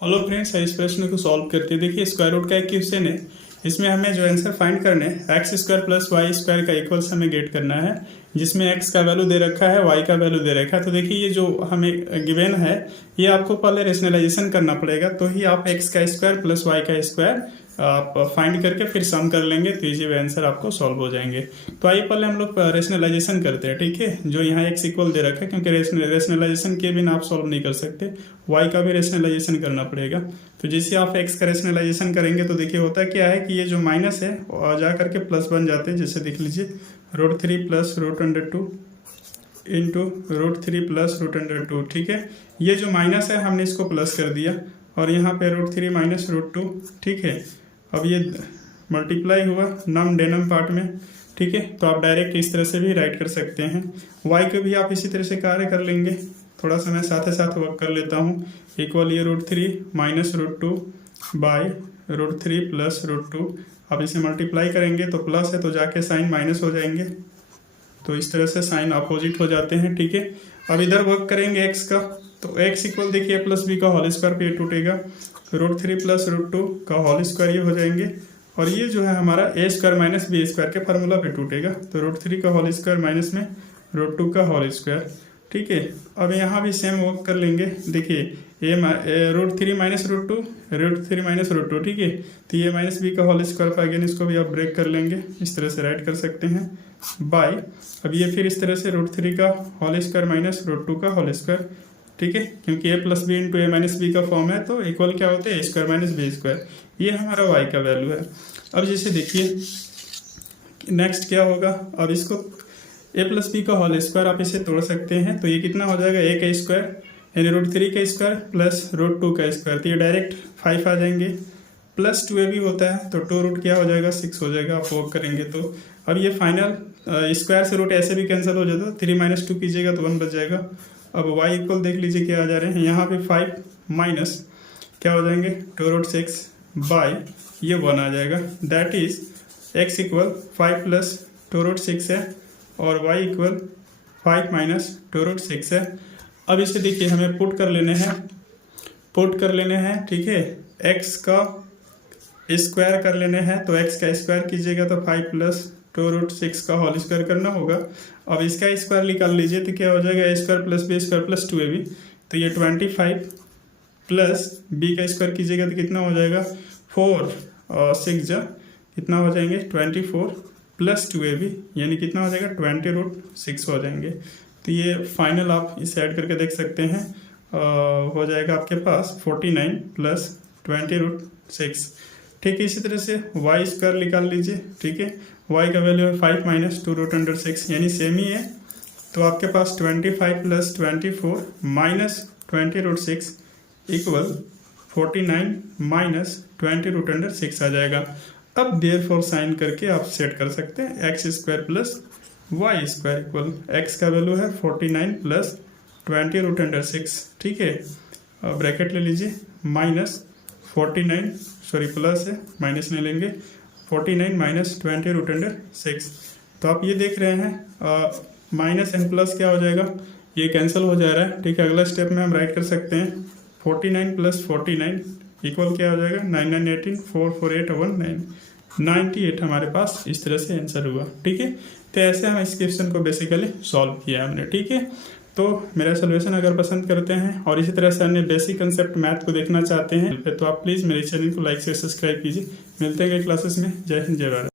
Hello friends, इस प्रश्न को सॉल्व करते हैं। देखिए, स्क्वायर रूट का एक क्वेश्चन है। इसमें हमें जो आंसर फाइंड करने हैं x square plus y square का इक्वल्स हमें गेट करना है, जिसमें एक्स का वैल्यू दे रखा है, वाई का वैल्यू दे रखा है। तो देखिए, ये जो हमें गिवन है ये आपको पहले रेशनलाइजेशन करना पड़ेगा, तो ही आप एक्स का स्क्वायर प्लस वाई का स्क्वायर आप फाइंड करके फिर सम कर लेंगे, तो ये आंसर आपको सॉल्व हो जाएंगे। तो आइए पहले हम लोग रेशनलाइजेशन करते हैं। ठीक है, जो यहाँ एक्स इक्वल दे रखा है, क्योंकि रेशनलाइजेशन के बिना आप सॉल्व नहीं कर सकते, वाई का भी रेशनलाइजेशन करना पड़ेगा। तो जैसे आप एक्स का रेशनलाइजेशन करेंगे तो देखिए होता क्या है कि ये जो माइनस है जा करके प्लस बन जाते हैं। जैसे देख लीजिए, √3 प्लस √2 इंटू √3 प्लस √2। ठीक है, ये जो माइनस है हमने इसको प्लस कर दिया और यहाँ पे √3 माइनस √2। ठीक है, अब ये मल्टीप्लाई हुआ नम डेनम पार्ट में। ठीक है, तो आप डायरेक्ट इस तरह से भी राइट कर सकते हैं। वाई को भी आप इसी तरह से कार्य कर लेंगे। थोड़ा सा मैं साथ साथ वर्क कर लेता हूँ। इक्वल ये √3 माइनस √2 बाई √3 प्लस √2। आप इसे मल्टीप्लाई करेंगे तो प्लस है तो जाके साइन माइनस हो जाएंगे, तो इस तरह से साइन अपोजिट हो जाते हैं। ठीक है, अब इधर वर्क करेंगे एक्स का, तो एक्स इक्वल देखिए a प्लस बी का होल स्क्वायर पे टूटेगा, √3 प्लस √2 का होल स्क्वायर ये हो जाएंगे, और ये जो है हमारा a square minus b square के फार्मूला पे टूटेगा, तो √3 का होल स्क्वायर माइनस में √2 का होल स्क्वायर। ठीक है, अब यहाँ भी सेम वर्क कर लेंगे। देखिए √3 माइनस √2 ठीक है, तो ये माइनस बी का होल स्क्वायर पर अगेन इसको भी आप ब्रेक कर लेंगे, इस तरह से राइट कर सकते हैं बाय। अब ये फिर इस तरह से √3 का होल स्क्वायर माइनस √2 का होल स्क्वायर। ठीक है, क्योंकि a plus b into a minus b का फॉर्म है, तो इक्वल क्या होते हैं a square minus b square. ये हमारा y का वैल्यू है। अब जैसे देखिए नेक्स्ट क्या होगा, अब इसको a प्लस बी का होल स्क्वायर आप इसे तोड़ सकते हैं, तो ये कितना हो जाएगा a का स्क्वायर यानी √3 का स्क्वायर प्लस √2 का स्क्वायर, तो ये डायरेक्ट 5 आ जाएंगे। प्लस 2a भी होता है तो 2 रूट क्या हो जाएगा 6 हो जाएगा, आप वर्क करेंगे तो। अब ये फाइनल स्क्वायर से रूट ऐसे भी कैंसिल हो जाता है, 3 माइनस 2 कीजिएगा तो 1 बच जाएगा। अब y इक्वल देख लीजिए क्या आ जा रहे हैं, यहाँ पे 5 माइनस क्या हो जाएंगे 2√6 बाई ये 1 आ जाएगा। That is x equal 5 plus 2√6 है और y इक्वल 5 माइनस 2√6 है। अब इसे देखिए हमें पुट कर लेने हैं। ठीक है, x का स्क्वायर कर लेने हैं, तो x का स्क्वायर कीजिएगा तो 5 प्लस 2√6 का होल स्क्वायर करना होगा। अब इसका स्क्वायर निकाल लीजिए तो क्या हो जाएगा a square plus b square plus 2ab, तो ये 25 प्लस b का स्क्वायर कीजिएगा तो कितना हो जाएगा 4 और 6 जा कितना हो जाएंगे 24 प्लस 2ab यानी कितना हो जाएगा 20√6 हो जाएंगे। तो ये फाइनल आप इसे ऐड करके देख सकते हैं, हो जाएगा आपके पास 49 प्लस 20√6। ठीक है, इसी तरह से y स्क्वायर निकाल लीजिए। ठीक है, y का वैल्यू है 5 माइनस 2√6 यानी सेम ही है, तो आपके पास 25 प्लस 24 माइनस 20√6 इक्वल 49 माइनस 20√6 आ जाएगा। अब देयरफॉर साइन करके आप सेट कर सकते हैं x square plus y square equal x का वैल्यू है 49 प्लस 20√6। ठीक है, ब्रैकेट ले लीजिए माइनस 49 सॉरी प्लस है माइनस नहीं लेंगे 49 माइनस 20√6। तो आप ये देख रहे हैं माइनस एंड प्लस क्या हो जाएगा, ये कैंसिल हो जा रहा है। ठीक है, अगला स्टेप में हम राइट कर सकते हैं 49 प्लस 49 इक्वल क्या हो जाएगा 9 9 18 4 4 8 1 9 98 हमारे पास इस तरह से आंसर हुआ। ठीक है, तो ऐसे हम इस क्वेश्चन को बेसिकली सॉल्व किया हमने। ठीक है, तो मेरा सोल्यूशन अगर पसंद करते हैं और इसी तरह से अन्य बेसिक कंसेप्ट मैथ को देखना चाहते हैं तो आप प्लीज़ मेरे चैनल को लाइक से सब्सक्राइब कीजिए। मिलते हैं क्लासेस में। जय हिंद, जय भारत।